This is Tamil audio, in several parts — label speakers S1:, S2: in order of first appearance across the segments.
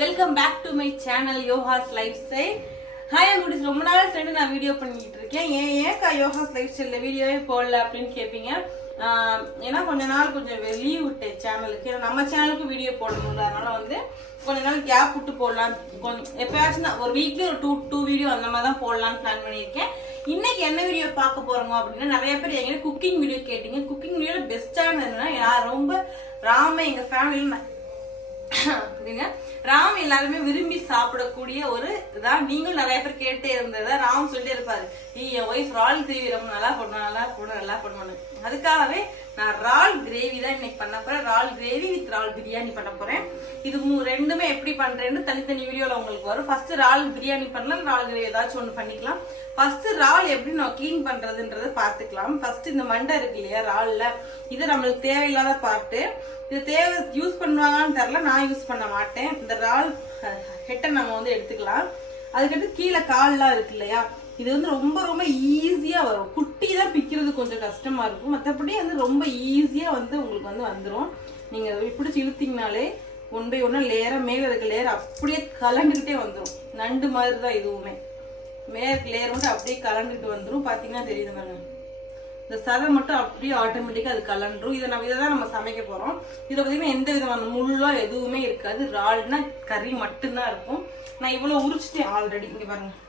S1: Welcome back to my channel Yoga's lifestyle hi goodies ரொம்ப நாள் சேர்ந்து நான் வீடியோ பண்ணிக்கிட்டு இருக்கேன். ஏன் ஏன்க்கா யோகாஸ் லைஃப் ஸ்டைலில் வீடியோவே போடல அப்படின்னு கேட்பீங்க ஏன்னா கொஞ்ச நாள் கொஞ்சம் லீவ் விட்டேன் சேனலுக்கு நம்ம சேனலுக்கு வீடியோ போடணும்ல. அதனால வந்து கொஞ்ச நாள் கேப் விட்டு போடலாம். கொஞ்சம் எப்பயாச்சும் நான் ஒரு வீக்லி ஒரு டூ டூ வீடியோ அந்த மாதிரி தான் போடலாம்னு பிளான் பண்ணியிருக்கேன். இன்னைக்கு என்ன வீடியோ பார்க்க போறோம் அப்படின்னா நிறைய பேர் எங்கேயா குக்கிங் வீடியோ கேட்டீங்க. குக்கிங் வீடியோல பெஸ்டான என்னன்னா நான் ரொம்ப ராம எங்க ஃபேமிலியில் ராம் எல்லாருமே விரும்பி சாப்பிடக்கூடிய ஒரு இதான் நீங்களும் நிறைய பேர் கேட்டே இருந்ததை ராம் சொல்லிட்டே இருப்பாரு நீ என் ஒய்ஃப் ரால் கிரேவி ரொம்ப நல்லா பண்ணுவோம் நல்லா பண்ணுவோம் நல்லா பண்ணுவேன் அதுக்காகவே நான் ரால் கிரேவி தான் இன்னைக்கு பண்ண போறேன். ரால் கிரேவி வித் ரால் பிரியாணி பண்ண போறேன். இது ரெண்டுமே எப்படி பண்றேன்னு தனித்தனி வீடியோல உங்களுக்கு வரும். ஃபர்ஸ்ட் ரால் பிரியாணி பண்ணலாம். ரால் கிரேவி ஏதாச்சும் ஒன்று பண்ணிக்கலாம். ஃபர்ஸ்ட் ரால் எப்படி நான் க்ளீன் பண்றதுன்றதை பார்த்துக்கலாம். ஃபர்ஸ்ட் இந்த மண்டை இருக்கு இல்லையா ரால்ல இது நம்மளுக்கு தேவையில்லாத பார்ட்டு இது தேவை யூஸ் பண்ணுவாங்கன்னு தெரில நான் யூஸ் பண்ண மாட்டேன். இந்த ரால் ஹெட்டை நம்ம வந்து எடுத்துக்கலாம். அதுக்கடுத்து கீழே கால்லாம் இருக்கு இல்லையா இது வந்து ரொம்ப ரொம்ப ஈஸியா வரும். குட்டி தான் பிக்கிறது கொஞ்சம் கஷ்டமா இருக்கும். மற்றபடி வந்து ரொம்ப ஈஸியா வந்து உங்களுக்கு வந்து வந்துடும் நீங்க பிடிச்சி இழுத்தீங்கனாலே ஒன் பை ஒன்னா லேயரா மேல இருக்க லேயர் அப்படியே கலண்டுக்கிட்டே வந்துடும் நண்டு மாதிரி தான் இதுவுமே. மேலே லேயர் மட்டும் அப்படியே கலண்டுட்டு வந்துடும் பார்த்தீங்கன்னா தெரியுது பாருங்க. இந்த சதை மட்டும் அப்படியே ஆட்டோமேட்டிக்காக அது கலண்டுரும் இதை நம்ம இதை தான் நம்ம சமைக்க போகிறோம் இதை பார்த்தீங்கன்னா எந்த விதமான முள்ளோ எதுவுமே இருக்காது. ரால்னா கறி மட்டும்தான் இருக்கும். நான் இவ்வளோ உரிச்சிட்டேன் ஆல்ரெடி இங்கே பாருங்கள்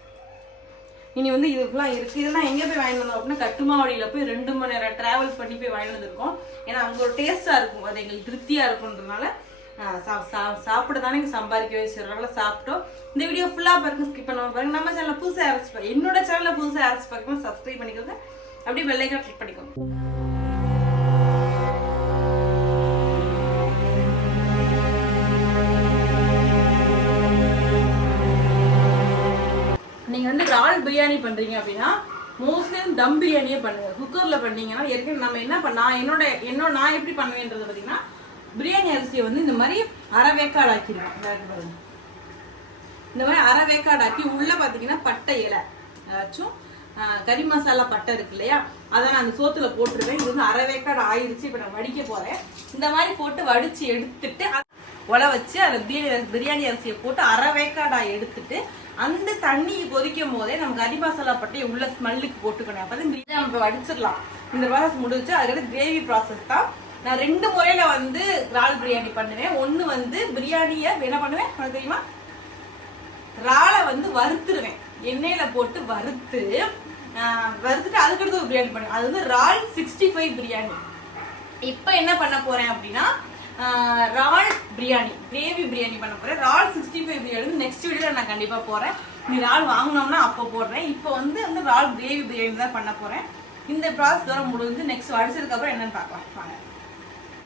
S1: இனி வந்து இது ஃபுல்லாக இருக்குது இதெல்லாம் எங்கே போய் வாங்கிட்டு வந்தோம் அப்படின்னா கட்டுமாவடியில் போய் ரெண்டு மணி நேரம் ட்ராவல் பண்ணி போய் வாங்கிட்டு வந்திருக்கோம். ஏன்னா அங்கே ஒரு டேஸ்ட்டாக இருக்கும். அது எங்களுக்கு திருப்தியாக இருக்குன்றதுனால சா சா சாப்பிட தானே இங்கே சம்பாதிக்கவே செய்யறதுனால சாப்பிட்டோம். இந்த வீடியோ ஃபுல்லாக பாருங்க ஸ்கிப் பண்ணாம பாருங்க. நம்ம சேனலில் புதுசாக அரைச்சி என்னோட சேனலில் புதுசாக அரைச்சி பார்க்கணும் சப்ஸ்கிரைப் பண்ணிக்கோங்க. அப்படியே வெள்ளைக்கா கிளிக் பண்ணிக்கோங்க. பிரியாணி பண்றீங்க அப்படின்னா மோஸ்ட்லி தம் பிரியாணியே பண்ணுங்க. குக்கர்ல பண்ணீங்கன்னா ஏற்கனவே நம்ம என்ன பண்ண நான் என்னோட என்னோட நான் எப்படி பண்ணுவேன்றது பார்த்தீங்கன்னா பிரியாணி அரிசியை வந்து இந்த மாதிரி அரை வேக்காடு ஆக்கிடுவேன் இந்த மாதிரி அரை வேக்காடு ஆக்கி உள்ள பாத்தீங்கன்னா பட்டை இலை. ஏதாச்சும் கறி மசாலா பட்டை இருக்கு இல்லையா? அதை நான் அந்த சோத்துல போட்டுருவேன். இது வந்து அரை வேக்காடு ஆயிருச்சு. இப்போ நான் வடிக்க போறேன். இந்த மாதிரி போட்டு வடிச்சு எடுத்துட்டு உலை வச்சு அதை பிரியாணி பிரியாணி அரிசியை போட்டு அரை வேக்காடா எடுத்துட்டு அந்த தண்ணி கொதிக்கும் போதே நம்ம கறி மசாலா பட்டி உள்ள ஸ்மெல்லுக்கு போட்டுக்கணும். அப்போ பிரியாணி நம்ம வடிச்சிடலாம். இந்த ப்ராசஸ் முடிஞ்சு அதுக்கடுத்து கிரேவி ப்ராசஸ் தான். நான் ரெண்டு முறையில வந்து இறால் பிரியாணி பண்ணுவேன். ஒன்னு வந்து பிரியாணியை என்ன பண்ணுவேன்? உனக்கு தெரியுமா? இறாலை வந்து வறுத்துருவேன். எண்ணெயில போட்டு வறுத்து வறுத்துட்டு அதுக்கடுத்து ஒரு பிரியாணி பண்ணுவேன். அது வந்து இறால் சிக்ஸ்டி ஃபைவ் பிரியாணி. இப்போ என்ன பண்ண போறேன் அப்படின்னா ரால் இறால் பிரியாணி கிரேவி பிரியாணி பண்ண போறேன். இறால் sixty five biryani next video நான் கண்டிப்பா போறேன். நீ இறால் வாங்கினோம்னா அப்போ போடுறேன். இப்போ வந்து வந்து இறால் கிரேவி பிரியாணி தான் பண்ண போறேன். இந்த ப்ராசஸ் தூரம் முடிஞ்சு நெக்ஸ்ட் வடிச்சதுக்கு அப்புறம் என்னன்னு பார்க்கலாம். வாங்க.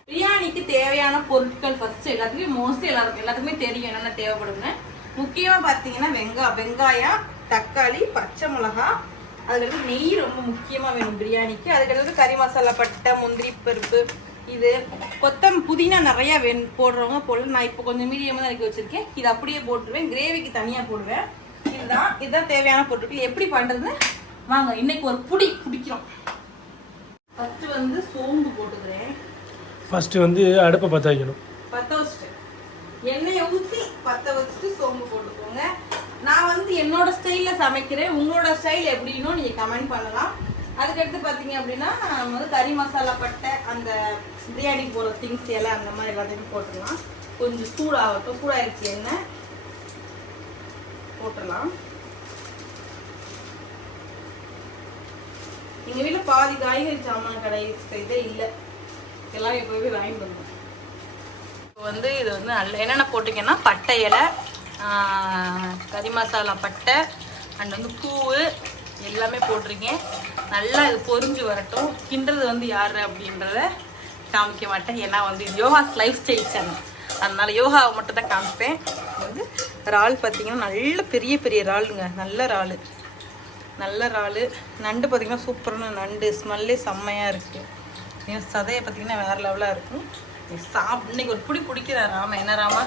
S1: பிரியாணிக்கு தேவையான பொருட்கள் ஃபர்ஸ்ட் எல்லாத்துக்குமே மோஸ்ட்லி எல்லாருக்கும் எல்லாத்துக்குமே தெரியும் என்னென்ன தேவைப்படும்னு. முக்கியமாக பார்த்தீங்கன்னா வெங்கா வெங்காயம் தக்காளி பச்சை மிளகா. அதுக்கடுத்து நெய் ரொம்ப முக்கியமாக வேணும் பிரியாணிக்கு. அதுக்கடுத்து கறி மசாலா பட்டை முந்திரி பருப்பு இது கொத்தம் புதினா நிறைய வேணும் போடுறவங்க போடல. நான் இப்போ கொஞ்சம் மீடியமாக தான் இறக்கி வச்சிருக்கேன். இது அப்படியே போட்டுருவேன். கிரேவிக்கு தனியாக போடுவேன். இதுதான் இதுதான் தேவையான பொருட்கள். எப்படி பண்றதுன்னு வாங்க. இன்னைக்கு ஒரு புடி பிடிக்கிறோம் ஃபர்ஸ்ட் வந்து சோம்பு போட்டுக்கிறேன்.
S2: ஃபஸ்ட்டு வந்து அடுப்பை பற்ற வைக்கணும்.
S1: பத்த வச்சுட்டு. எண்ணெயை ஊற்றி பத்த வச்சுட்டு சோம்பு போட்டுக்கோங்க. நான் வந்து என்னோட ஸ்டைலில் சமைக்கிறேன். உங்களோட ஸ்டைல் எப்படின்னு நீங்கள் கமெண்ட் பண்ணலாம். அதுக்கடுத்து பார்த்தீங்க அப்படின்னா நம்ம வந்து கறி மசாலா பட்டை அந்த பிரியாணிக்கு போகிற திங்ஸ் எல்லாம் அந்த மாதிரி எல்லாத்தையும் போட்டுடலாம். கொஞ்சம் சூடாகட்டும். சூடாயிருச்சு எண்ணெய் போட்டுடலாம். எங்கள் வீட்டில் பாதி காய்கறி சாமான் கடை இதே இல்லை. எல்லாம் இப்போ போய் வாங்கிட்டு வந்தோம் இப்போ வந்து இது வந்து நல்ல என்னென்ன போட்டிங்கன்னா பட்டை இலை ஆஹ், கறி மசாலா பட்டை அண்ட் வந்து பூவு எல்லாமே போட்டிருக்கேன் நல்லா இது பொரிஞ்சு வரட்டும். கிண்டுறது வந்து யார் அப்படின்றத காமிக்க மாட்டேன். ஏன்னா வந்து இது யோகாஸ் லைஃப் ஸ்டைல் சேனல் அதனால் யோகாவை மட்டும் தான் காமிப்பேன். வந்து இறால் பார்த்தீங்கன்னா நல்ல பெரிய பெரிய இறாலுங்க. நல்ல இறால். நல்ல இறால். நண்டு பார்த்தீங்கன்னா சூப்பரான நண்டு. ஸ்மெல்லே செம்மையாக இருக்குது சதையை பார்த்தீங்கன்னா வேறு லெவலாக இருக்கும். நீ சாப் இன்னைக்கு ஒரு பிடி பிடிக்கிற ராமா. என்ன ராமா?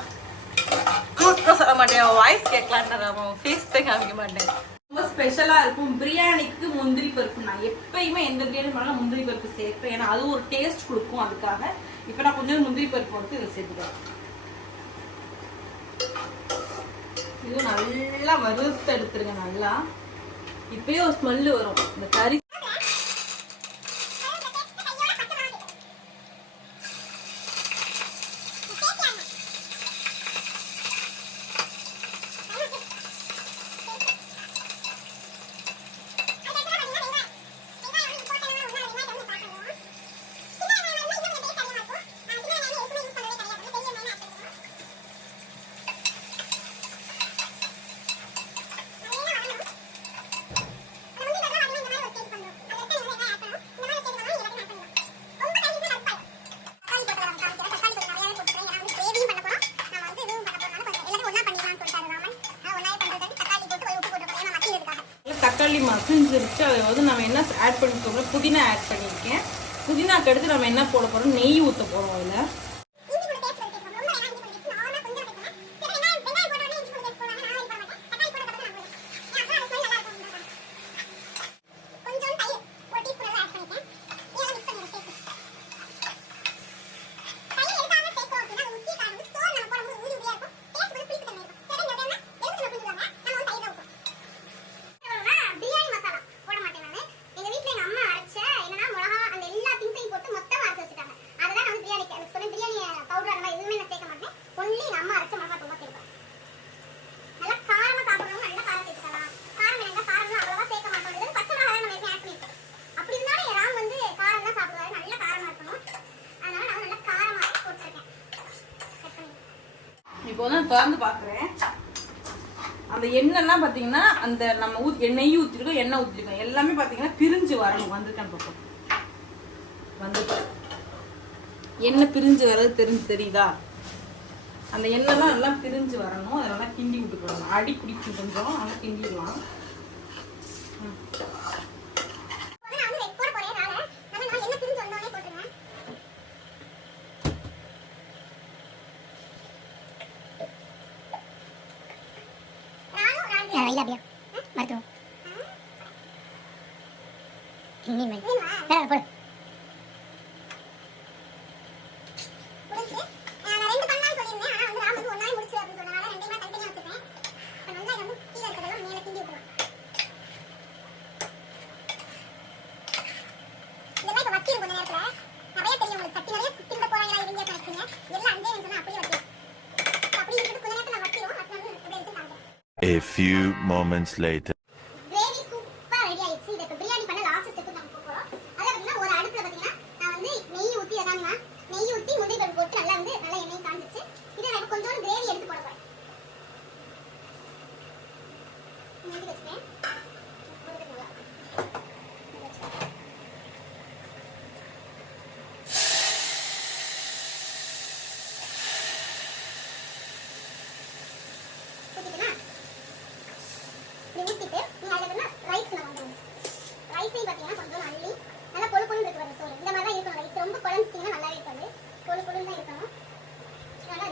S1: கூட்டம் சொல்ல மாட்டேன். வாய்ஸ் கேட்கலான்னு ராமா. ஃபேஸ் தான் காமிக்க மாட்டேன். ரொம்ப ஸ்பெஷலாக இருக்கும். பிரியாணிக்கு முந்திரி பருப்பு. நான் எப்பயுமே எந்த பிரியாணி பண்ணாலும் முந்திரி பருப்பு சேர்ப்பேன். ஏன்னா அது ஒரு டேஸ்ட் கொடுக்கும் அதுக்காக. இப்போ நான் கொஞ்சம் முந்திரி பருப்பு வந்து இதை சேர்த்துக்கிறேன். இது நல்லா வறுத்து எடுத்துருங்க நல்லா. இப்பயே ஒரு ஸ்மெல்லு வரும். இந்த கறி தக்காளி மசிஞ்சிருச்சு அதை வந்து நம்ம என்ன ஆட் பண்ணிக்கோங்க புதினா ஆட் பண்ணியிருக்கேன். புதினாக்கு அடுத்து நம்ம என்ன போட போகிறோம் நெய் ஊற்ற போகிறோம் அதில்
S3: பிரியாணி மசாலா போட மாட்டேன் நானு எங்க வீட்ல எங்க அம்மா அரைச்ச என்னன்னா மிளகா அந்த எல்லா திங்ஸையும் போட்டு மொத்தமா அரைச்சு வச்சுட்டாங்க அதெல்லாம் நான் வந்து பிரியாணி எனக்கு சொன்ன பிரியாணி பவுடர் அந்த மாதிரி எதுவுமே நான் சேர்க்க மாட்டேன் ஒன்லி எங்க அம்மா அரைச்ச மிளகா தூள் தான் சேர்ப்பேன் நல்லா காரமா சாப்பிடுறவங்க நல்லா காரம் சேர்த்துக்கலாம் காரம் வேண்டாம் காரம் அவ்வளவா சேர்க்க மாட்டோம் இது பச்சை மிளகா நம்ம எப்பயும் ஆட் பண்ணிருக்கோம் அப்படி இருந்தாலும் என் ராம் வந்து காரம் தான் சாப்பிடுவாரு நல்ல காரமா இருக்கணும் அதனால நான் நல்லா காரமா போட்டிருக்கேன் கட் பண்ணி
S1: இப்போ நான் திறந்து பார்க்குறேன். அந்த எண்ணெய்லாம் பார்த்தீங்கன்னா அந்த நம்ம ஊத் நெய் ஊற்றிருக்கோம் எண்ணெய் ஊற்றிருக்கோம் எல்லாமே பார்த்தீங்கன்னா பிரிஞ்சு வரணும். வந்திருக்கான்னு பார்ப்போம். வந்து எண்ணெய் பிரிஞ்சு வர்றது தெரிஞ்சு தெரியுதா? அந்த எண்ணெய்லாம் நல்லா பிரிஞ்சு வரணும். அதெல்லாம் கிண்டி விட்டுக்கலாம். அடி பிடிக்கும் கொஞ்சம் அதெல்லாம் கிண்டிடலாம்
S3: வந்து நான் வந்து வெட் போட போறேன் நானு. அதனால நான் என்ன பிரிஞ்சு வந்தோடனே போட்டுருவேன். நானும் ராஜு.
S4: இல்ல அப்படியா மருத்துவம் கிண்ணி மாதிரி
S3: வேணுமா?
S4: வேற போடு
S3: முடிஞ்சுச்சு. நான் நான் ரெண்டு பண்ணலாம்னு சொல்லியிருந்தேன். ஆனா வந்து ராம் வந்து ஒண்ணாவே முடிச்சிரு அப்படின்னு சொன்னனால ரெண்டையுமே தனித்தனியா வச்சிருக்கேன். இப்ப நல்லா இதை வந்து கீழே இருக்கிறதெல்லாம் மேல கிண்டி விட்டுருவேன். இதெல்லாம் இப்ப வச்சிரும் கொஞ்ச நேரத்துல. நிறைய தெரியும் உங்களுக்கு. சட்டி நிறைய கிண்ட போறாங்களா, இவங்க கணக்குங்க. எல்லாம் அஞ்சே நிமிஷம் தான் அப்படியே வச்சிரும். அப்படியே இருக்கிறது கொஞ்ச நேரத்துல வச்சிரும். அப்புறம் வந்து அப்படியே வச்சு காமிக்கிறேன்.
S5: A few moments later.
S3: Gravy சூப்பரா ரெடி ஆயிடுச்சு இதை இப்போ பிரியாணி பண்ண லாஸ்ட் ஸ்டெப் நம்ம போக போறோம் அதில் பார்த்தீங்கன்னா ஒரு அடுப்புல பார்த்தீங்கன்னா நான் வந்து நெய் ஊற்றி எதாங்கண்ணா நெய் ஊற்றி முந்திரி பருப்பு போட்டு நல்லா வந்து நல்லா எண்ணெய் காஞ்சிச்சு இதை நான் கொஞ்சோண்டு கிரேவி எடுத்து போட போறேன் மூடி வச்சுட்டேன் போட்டுக்கோங்க. வச்சுட்டேன். ஊத்திட்டேனா? இப்படி ஊத்திட்டு நீங்க அதுல வந்து ரைஸ் நம்ம வந்துடும் ரைஸையும் பார்த்தீங்கன்னா கொஞ்சம் அள்ளி நல்லா பொழு பொழுன்னு இருக்கு பாருங்க சோறு. இந்த மாதிரி தான் இருக்கணும் ரைஸ் ரொம்ப குழஞ்சிச்சிங்கன்னா நல்லாவே இருக்காது பொழு பொழுன்னு தான் இருக்கணும். நல்லா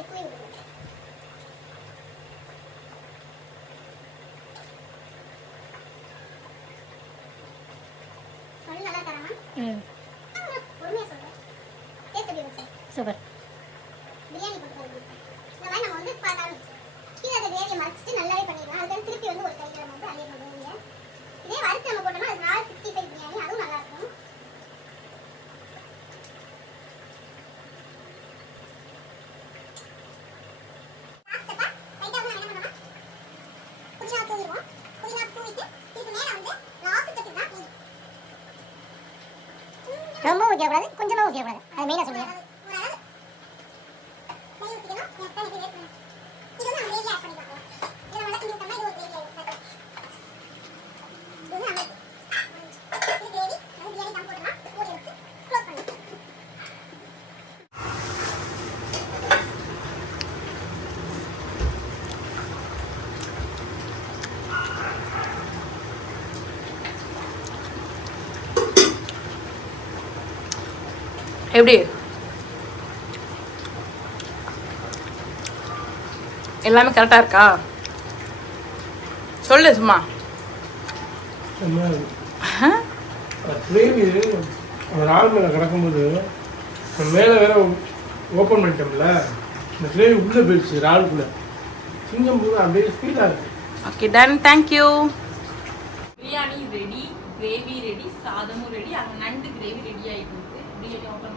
S3: சொல்லு நல்லா தரமா?
S4: ம்.
S3: பொறுமையா சொல்றேன். டேஸ்ட் எப்படி இருந்துச்சு
S4: சூப்பர்.
S3: பிரியாணி இந்த மாதிரி நம்ம வந்து பார்த்தாலும் கீழே அந்த கிரேவியை மறைச்சிட்டு நல்லாவே பண்ணிடலாம். அதுக்கு திருப்பி வந்து ஒரு நம்ம வந்து கிரேவியை இதே வறுத்து நம்ம போட்டோம்னா அது நாலு சிக்ஸ்டி ஃபைவ் பிரியாணி அதுவும் நல்லா இருக்கும் Last step ஆ, light ஆ வந்து நம்ம என்ன பண்ணணும்னா, புதினா தூவிடுவோம். புதினா தூவிட்டு, இதுக்கு மேல வந்து last step இதுதான் நெய்.
S4: ரொம்ப கொஞ்சமாக ஊற்றிடக்கூடாது அது மெயினாக சொல்லுங்க
S3: ஓரளவு நெய் ஊத்திக்கணும். எனக்கு தான் இது வேணும். இது வந்து நம்ம gravy add பண்ணி பார்க்கலாம். இதை நல்லா கிண்டி விட்டோம்னா இது ஒரு gravy ஆயிடும். இது வந்து நம்ம இது gravy, நம்ம பிரியாணி தம் போட்டோம்னா மூடி வச்சு close பண்ணிடலாம்.
S1: எப்படி? எல்லாமே கரெக்டா இருக்கா? சொல்லு சும்மா.
S2: கிரேவி ஒரு ஆள் மேலே கிடக்கும்போது மேலே வேற ஓப்பன் பண்ணிட்டோம்ல இந்த கிரேவி உள்ளே போயிடுச்சு இறாலுக்குள்ளே திங்கும்போது அப்படியே ஸ்பீடாக இருக்கு.
S1: Okay done thank you biryani ready gravy ready சாதமும் ரெடி அங்கே நண்டு கிரேவி ரெடி ஆகிட்டு இருக்கு. பிரியாணி ஓப்பன்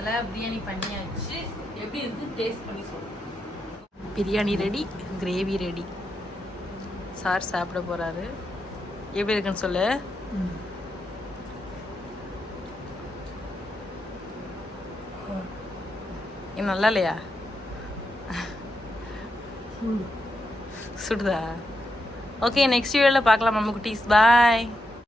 S1: நல்லா பிரியாணி பண்ணியாச்சு எப்படி இருக்கு டேஸ்ட் பண்ணி சொல்லுங்க. Biryani ready gravy ready sir சாப்பிட போறாரு. எப்படி இருக்குன்னு சொல்லு. நல்லா இல்லையா? சுடுதா? ஓகே நெக்ஸ்ட் வீடியோவில் பார்க்கலாம் மம்மு குட்டீஸ் பாய்